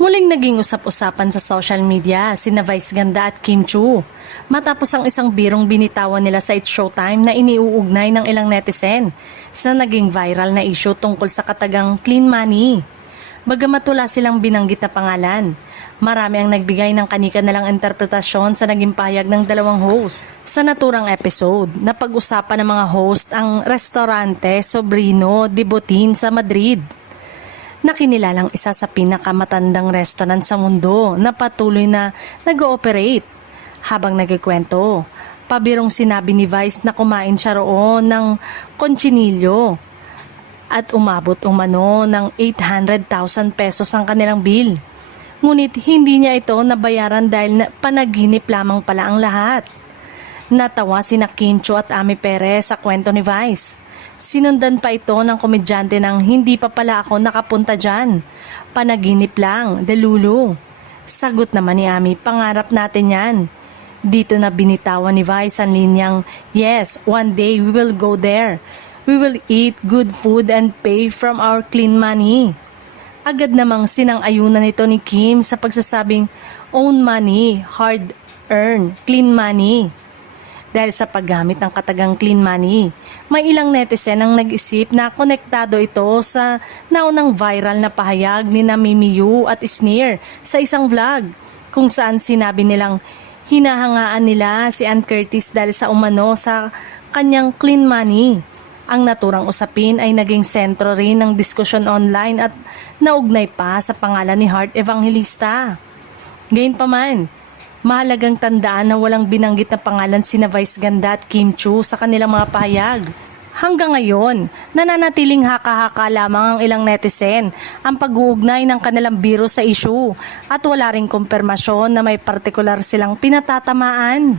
Muling naging usap-usapan sa social media sina Vice Ganda at Kim Chiu matapos ang isang birong binitawan nila sa It's Showtime na iniuugnay ng ilang netizen sa naging viral na issue tungkol sa katagang clean money. Bagamat wala silang binanggit na pangalan, marami ang nagbigay ng kanika-nalang interpretasyon sa naging pahayag ng dalawang host. Sa naturang episode, napag-usapan ng mga host ang Restaurante Sobrino de Botín sa Madrid, na kinilalang isa sa pinakamatandang restaurant sa mundo na patuloy na nag-ooperate. Habang nagkikwento, pabirong sinabi ni Vice na kumain siya roon ng conchinillo at umabot umano ng 800,000 pesos ang kanilang bill. Ngunit hindi niya ito nabayaran dahil panaginip lamang pala ang lahat. Natawa sina Kim Chiu at Ami Perez sa kwento ni Vice. Sinundan pa ito ng komedyante ng hindi pa pala ako nakapunta dyan. Panaginip lang, delulu. Sagot naman ni Ami, pangarap natin yan. Dito na binitawan ni Vice ang linyang, yes, one day we will go there. We will eat good food and pay from our clean money. Agad namang sinang-ayunan ito ni Kim sa pagsasabing, own money, hard earn, clean money. Dahil sa paggamit ng katagang clean money, may ilang netizen ang nag-isip na konektado ito sa naunang viral na pahayag ni Mimi Yu at Sneer sa isang vlog kung saan sinabi nilang hinahangaan nila si Ann Curtis dahil sa umano sa kanyang clean money. Ang naturang usapin ay naging sentro rin ng diskusyon online at naugnay pa sa pangalan ni Heart Evangelista. Gayunpaman, mahalagang tandaan na walang binanggit na pangalan sina Vice Ganda at Kim Chiu sa kanilang mga pahayag. Hanggang ngayon, nananatiling haka-haka lamang ang ilang netizen ang pag-uugnay ng kanilang biro sa issue at wala ring kumpirmasyon na may partikular silang pinatatamaan.